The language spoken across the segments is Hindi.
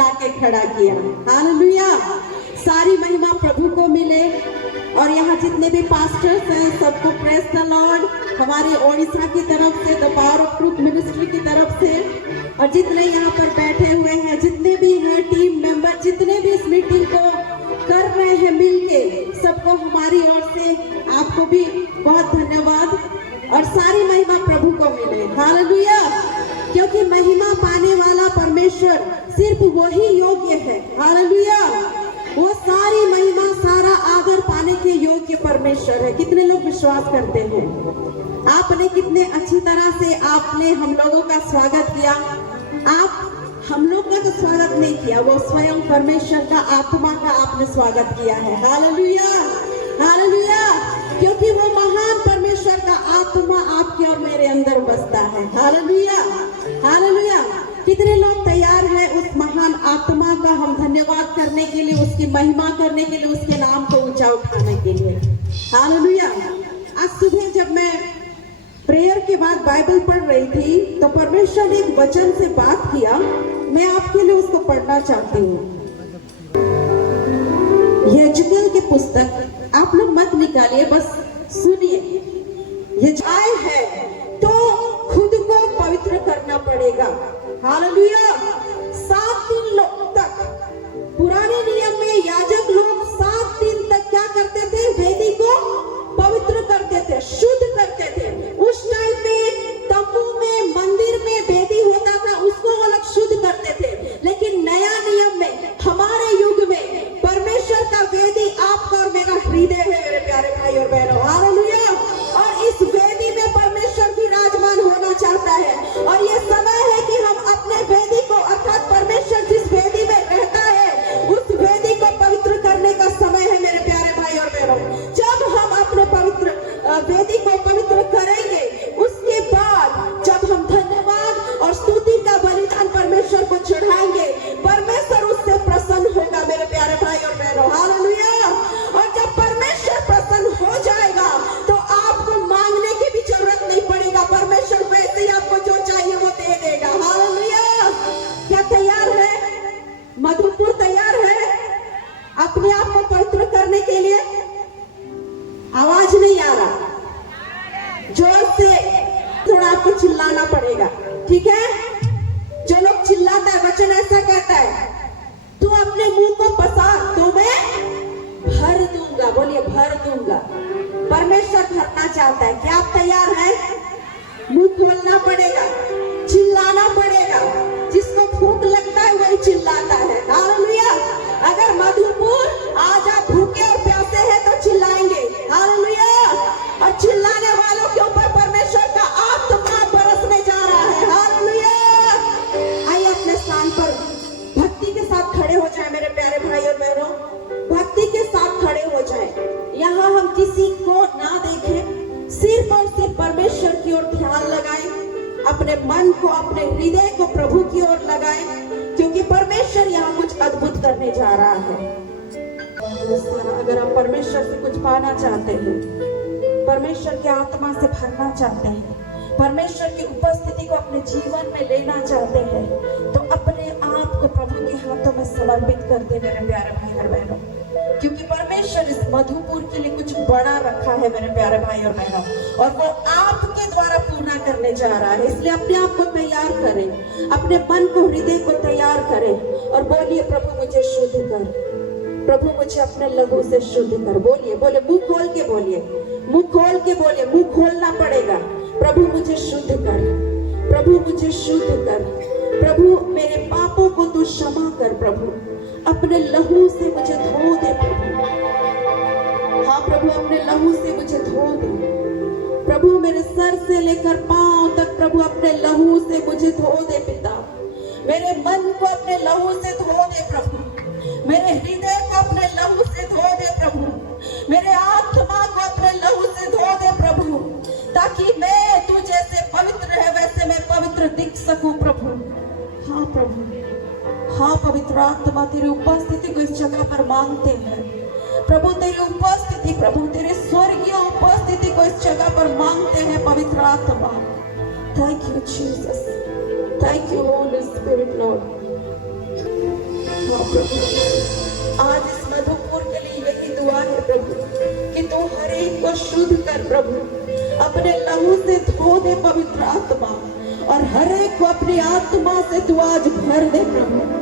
ला के खड़ा किया। हालेलुया, सारी महिमा प्रभु को मिले। और यहाँ जितने भी पास्टर्स हैं सबको प्रेज द लॉर्ड, हमारे ओडिशा की तरफ से, the power of truth ministry की तरफ से, और जितने यहाँ पर बैठे हुए हैं, जितने भी हैं टीम मेंबर, जितने भी इस मीटिंग को कर रहे हैं मिलके, सबको हमारी ओर से आपको भी बहुत धन्यवाद। और सारी महिमा प्रभु को मिले। हालेलुया, क्योंकि महिमा पाने वाला परमेश्वर सिर्फ वही योग्य है। हालेलुया, वो सारी महिमा सारा आदर पाने के योग्य परमेश्वर है। कितने लोग विश्वास करते हैं? आपने कितने अच्छी तरह से आपने हम लोगों का स्वागत किया। आप हम लोग का तो स्वागत नहीं किया, वो स्वयं परमेश्वर का आत्मा का आपने स्वागत किया है। हालेलुया, हालेलुया, क्योंकि वो महान परमेश्वर का आत्मा आपके और मेरे अंदर बसता है। हालेलुया, हालेलुया, कितने लोग तैयार हैं उस महान आत्मा का हम धन्यवाद करने के लिए, उसकी महिमा करने के लिए, उसके नाम को ऊंचा उठाने के लिए। हालेलुया। आज सुबह जब मैं प्रेयर के बाद बाइबल पढ़ रही थी तो परमेश्वर ने एक वचन से बात किया, मैं आपके लिए उसको पढ़ना चाहती हूँ। यहेजकेल की पुस्तक, आप लोग मत निकालिए, बस सुनिए। ये आए है तो खुद को पवित्र करना पड़ेगा। हालेलुया, 7 दिन तक पुराने नियम में याजक लोग 7 दिन तक क्या करते थे? वेदी को पवित्र करते थे, शुद्ध करते थे। उस टाइम में तंबू में, मंदिर में वेदी होता था, उसको अलग शुद्ध करते थे। लेकिन नया नियम में, हमारे युग में परमेश्वर का वेदी आपका और मेरा हृदय है मेरे प्यारे भाई और बहनों। हालेलुया, और इस वेदी में परमेश्वर विराजमान होना चाहता है। और ये समय है कि हम अपने वेदी को, अर्थात परमेश्वर जिस वेदी में रहता है, उस वेदी को पवित्र करने का समय है मेरे प्यारे भाई और बहनों। जब हम अपने पवित्र वेदी को पवित्र करेंगे, उसके बाद जब हम धन्यवाद और स्तुति का बलिदान परमेश्वर को चढ़ाएंगे, परमेश्वर उससे प्रसन्न होगा मेरे प्यारे भाई और बहनों। हालेलुया, और जब परमेश्वर प्रसन्न हो जाएगा तो आपको मांगने की भी जरूरत नहीं पड़ेगा, परमेश्वर वैसे ही आपको जो चाहिए वो दे देगा। हालेलुया, क्या तैयार है? मधुपुर तैयार है अपने आप को पवित्र करने के लिए? आवाज नहीं आ रहा, जोर से थोड़ा आपको चिल्लाना पड़ेगा, ठीक है? जो लोग चिल्लाता है, वचन ऐसा कहता है, तू अपने मुंह को पसार तो मैं भर दूंगा। बोलिए, भर दूंगा। परमेश्वर भरना चाहता है। क्या आप तैयार हैं? मुंह खोलना पड़ेगा, चिल्लाना पड़ेगा। जिसको भूख लगता है वही चिल्लाता है। हालेलुया, अगर मधुपुर आज आप भूखे और प्यासे हैं तो चिल्लाएंगे। हालेलुया, और चिल्लाने वालों के ऊपर परमेश्वर का आत्मा बरसने जा रहा है। हालेलुया, आइए अपने स्थान पर भक्ति के साथ खड़े हो जाए मेरे प्यारे भाई और बहनों, भक्ति के साथ खड़े हो जाए। यहाँ हम किसी को ना देखें, सिर्फ और सिर्फ परमेश्वर की ओर ध्यान लगाएं, अपने मन को, अपने हृदय को प्रभु की ओर लगाएं, क्योंकि परमेश्वर यहाँ कुछ अद्भुत करने जा रहा है। अगर आप परमेश्वर से कुछ पाना चाहते हैं, परमेश्वर के आत्मा से भरना चाहते हैं, परमेश्वर की उपस्थिति को अपने जीवन में लेना चाहते हैं, तो अपने आप को प्रभु के हाथों में समर्पित कर दे मेरे प्यारे भाई और बहनों, क्योंकि परमेश्वर इस मधुपुर के लिए कुछ बड़ा रखा है मेरे प्यारे भाई और बहनों, और वो आपके द्वारा पूर्ण करने जा रहा है। इसलिए अपने आप को तैयार करें, अपने मन को, हृदय को तैयार करें और बोलिए, प्रभु मुझे शुद्ध कर, प्रभु मुझे अपने लहू से शुद्ध कर। बोलिए, बोले, मुंह खोल के बोलिए, मुंह खोल के बोलिए, मुंह खोलना पड़ेगा। प्रभु मुझे शुद्ध कर, प्रभु मुझे शुद्ध कर, प्रभु मेरे पापों को तू क्षमा कर, प्रभु अपने लहू से मुझे धो दे प्रभु। हाँ प्रभु, अपने लहू से मुझे धो दे प्रभु, मेरे सर से लेकर पांव तक प्रभु अपने लहू से मुझे धो दे पिता। मेरे मन को अपने लहू से धो दे प्रभु, मेरे हृदय को अपने लहू से धो दे प्रभु, मेरे आत्मा को अपने लहू से धो दे प्रभु, ताकि मैं तू जैसे पवित्र है वैसे मैं पवित्र दिख सकूं प्रभु। हाँ प्रभु, हाँ पवित्र आत्मा, तेरी उपस्थिति को इस जगह पर मांगते हैं प्रभु, तेरी उपस्थिति प्रभु, तेरे स्वर्गीय उपस्थिति को इस जगह पर मांगते हैं पवित्र आत्मा। Thank you Jesus, thank you Holy Spirit Lord. प्रभु। आज इस मधुपुर के लिए यही दुआ है प्रभु कि तू हर एक को शुद्ध कर प्रभु, अपने लहू से धो दे पवित्र आत्मा, और हर एक को अपनी आत्मा से तू आज भर दे प्रभु।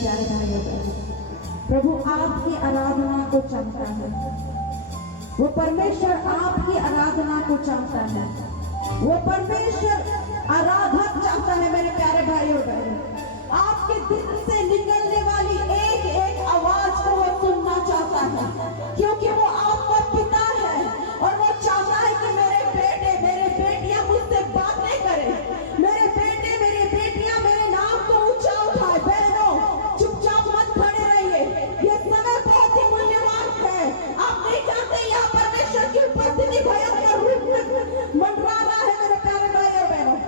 प्यारे भाई और बहनों, प्रभु आपकी आराधना को चाहता है। वो परमेश्वर आपकी आराधना को चाहता है। वो परमेश्वर आराधक चाहता है मेरे प्यारे भाई और बहनों। आपके दिल से निकलने वाली एक एक आवाज को वो सुनना चाहता है, क्योंकि वो आपका पिता है और वो चाहता है कि मेरे बेटे मेरे बेटियां मुझसे बातें करें, मेरे बेटे मेरे बेटियां मेरे नाम को ऊंचा उठाए। बहनों, चुपचाप मत खड़े रहिए, ये समय बहुत ही मूल्यवान है। आप नहीं जानते यहाँ परमेश्वर की उपस्थिति भयंकर रूप में मंडरा रहा है मेरे प्यारे भाई और बहनों।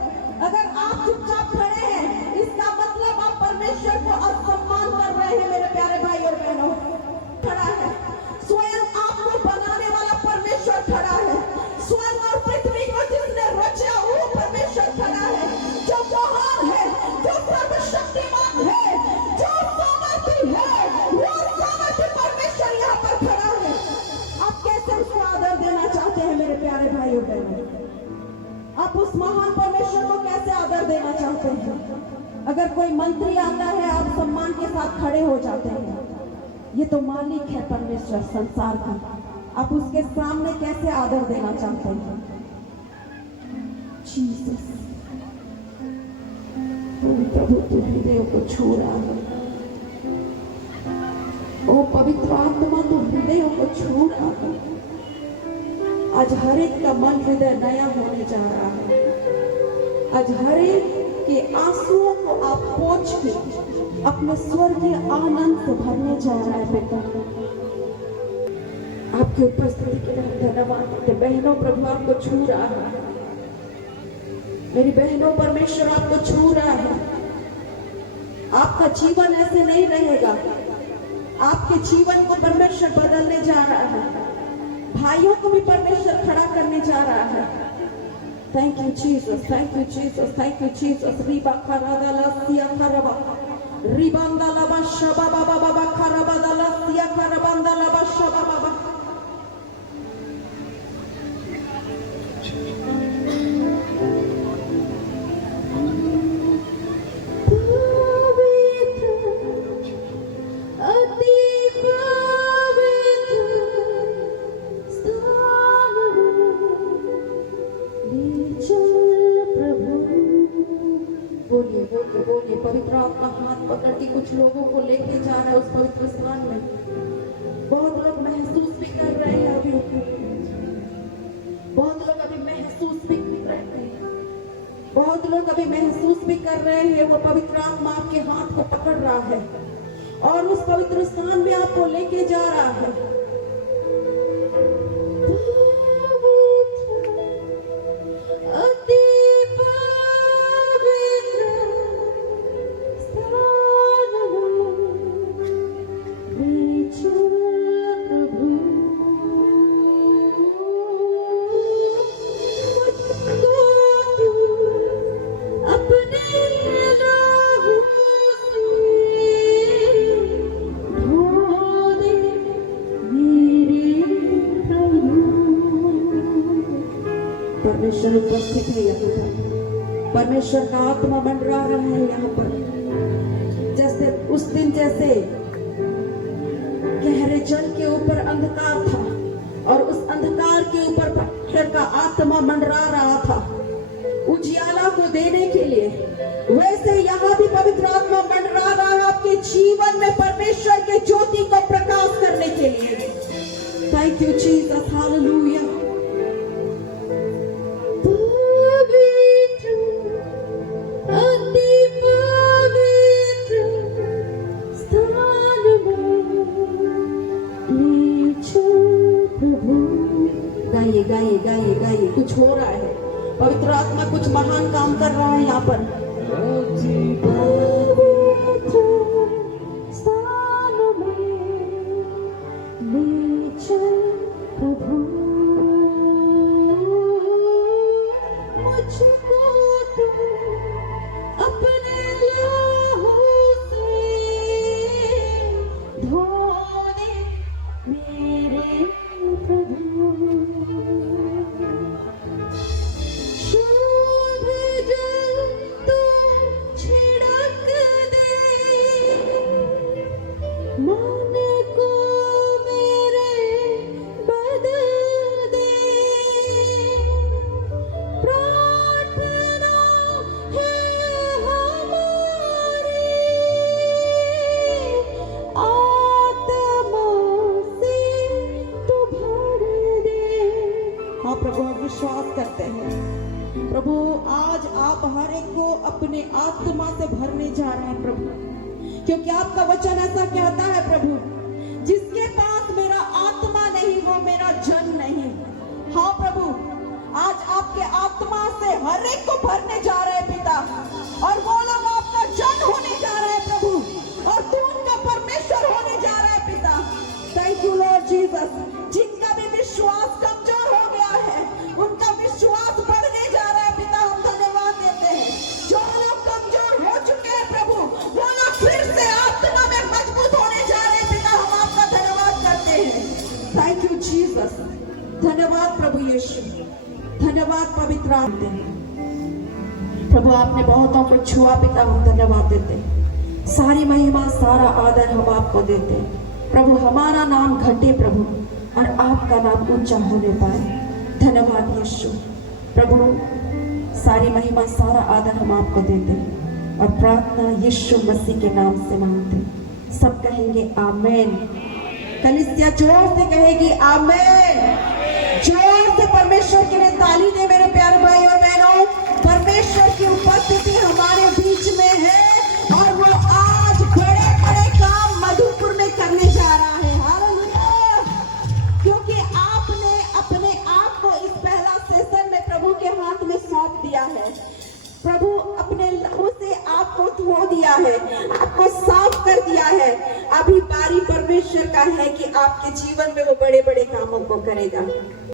अगर आप चुपचाप खड़े हैं, इसका मतलब आप परमेश्वर को अपमान कर रहे हैं मेरे प्यारे भाई और बहनों। खड़ा है स्वयं आपको बनाने वाला परमेश्वर खड़ा है, स्वर्ग और पृथ्वी को जिसने रचा वो परमेश्वर खड़ा है, जो महान है, जो सर्वशक्तिमान है, जो सामर्थी है, वो सामर्थी परमेश्वर यहाँ पर खड़ा है। आप कैसे उसको आदर देना चाहते हैं मेरे प्यारे भाई और बहनों? आप उस महान परमेश्वर को कैसे आदर देना चाहते हैं? अगर कोई मंत्री आता है आप सम्मान के साथ खड़े हो जाते हैं। ये तो मालिक है परमेश्वर संसार का, आप उसके सामने कैसे आदर देना चाहते हैं? जीसस, प्रभु तू हृदय को छू रहा है। ओ पवित्र आत्मा तू हृदय को छू रहा है। आज हर एक का मन हृदय नया होने जा रहा है। आज हर एक के आंसुओं को आप पोंछ के अपने स्वर्गीय आनंद से भरने जा रहा है बेटा। आपकी उपस्थिति के लिए धन्यवाद देते। बहनों, प्रभु आपको छू रहा है। मेरी बहनों, परमेश्वर आपको छू रहा है। आपका जीवन ऐसे नहीं रहेगा। आपके जीवन को परमेश्वर बदलने जा रहा है। भाइयों को भी परमेश्वर खड़ा करने जा रहा है। Thank you Jesus, thank you Jesus, thank you Jesus. रिबा खरादाला सिया खरबा रिबांदाला बशबा बाबा बाबा खरबादाला सिया खरबांदाला बशबा बाबा। बोलिए, पवित्र आत्मा हाथ पकड़ के कुछ लोगों को लेके जा रहा है उस पवित्र स्थान में। बहुत लोग महसूस भी कर रहे हैं अभी, बहुत लोग अभी महसूस भी कर रहे हैं, बहुत लोग अभी महसूस भी कर रहे हैं। वो पवित्र आत्मा आपके हाथ को पकड़ रहा है और उस पवित्र स्थान में आपको लेके जा रहा है। परमेश्वर उपस्थित है यहाँ पर। परमेश्वर का आत्मा मंडरा रहा है यहाँ पर। जैसे उस दिन जैसे गहरे जल के ऊपर अंधकार था और उस अंधकार के ऊपर परमेश्वर का आत्मा मंडरा रहा था उजियाला को देने के लिए, वैसे यहाँ भी पवित्र आत्मा मंडरा रहा है आपके जीवन में परमेश्वर के ज्योति को प्रकाश करने के लिए। Thank you Jesus, hallelujah. गाइए गाइए गाइए गाइए, कुछ हो रहा है। पवित्र आत्मा कुछ महान काम कर रहा है यहाँ पर। मन को मेरे बदल दे, प्रार्थना है हमारी, आत्मा से तू भर दे। हाँ प्रभु, हम विश्वास करते हैं प्रभु, आज आप हर एक को अपने आत्मा से भरने जा रहे हैं प्रभु, क्योंकि आपका वचन ऐसा कहता है प्रभु, जिसके पास मेरा आत्मा नहीं वो मेरा जन नहीं। हाँ प्रभु, आज आपके आत्मा से हर एक को भरने जा रहे हैं पिता, और वो लोग आपका जन होने जा रहे हैं प्रभु, और तू उनका परमेश्वर होने जा रहा है पिता। Thank you Lord Jesus. जिनका भी विश्वास कमजोर हो गया है, उनका विश्वास बढ़ने जा रहा है पिता, हम धन्यवाद देते हैं। जो लोग कमजोर हो चुके हैं प्रभु, वो लोग फिर से आत्मा में मजबूत होने जा रहे हैं पिता, हम आपका धन्यवाद करते हैं। Thank you Jesus. धन्यवाद प्रभु यीशु, धन्यवाद पवित्र आत्मा। प्रभु आपने बहुतों को छुआ पिता, हम धन्यवाद देते हैं। सारी महिमा सारा आदर हम आपको देते हैं प्रभु। हमारा नाम घटे प्रभु, और आपका नाम ऊंचा होने पाए। धन्यवाद यीशु। प्रभु सारी महिमा सारा आदर हम आपको देते हैं, और प्रार्थना यीशु मसीह के नाम से मांगते हैं। सब कहेंगे आमेन। कलीसिया जोर से कहेगी आमेन। जोर से परमेश्वर के लिए ताली दे मेरे प्यारे भाई और बहनों। परमेश्वर की उपस्थिति हमारे बीच में है, और वो आज बड़े बड़े काम मधुपुर में करने जा रहा है। हालेलुया। क्योंकि आपने अपने आप को इस पहला सेशन में प्रभु के हाथ में सौंप दिया है। प्रभु अपने लहू से आपको धो दिया है, आपको साफ कर दिया है। अभी बारी परमेश्वर का है कि आपके जीवन में वो बड़े बड़े कामों को करेगा।